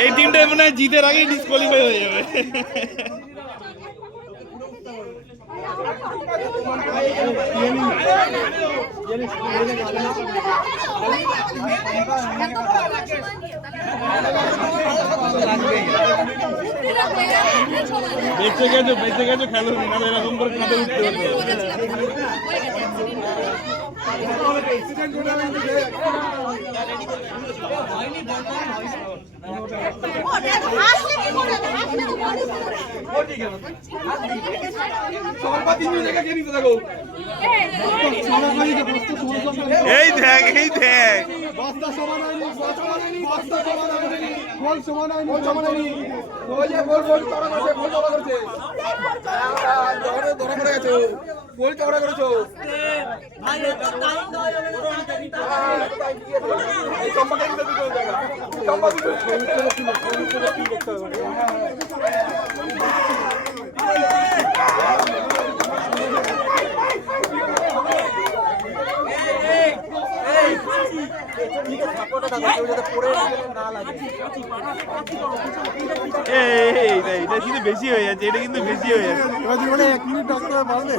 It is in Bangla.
এই টিমটা মনে হয় জিতের আগেই ডিসকোয়ালিফাই হয়ে যাবে। বেঁচে গেছো খেলো না, এরকম করে কাঁদে উঠতে হবে। এই দেখ এই দেখ গোল চড়া করেছো এটা কিন্তু বেশি হয়ে যাচ্ছে, এটা কিন্তু বেশি হয়ে যাচ্ছে। 1 মিনিট ডাক্তার পারবে।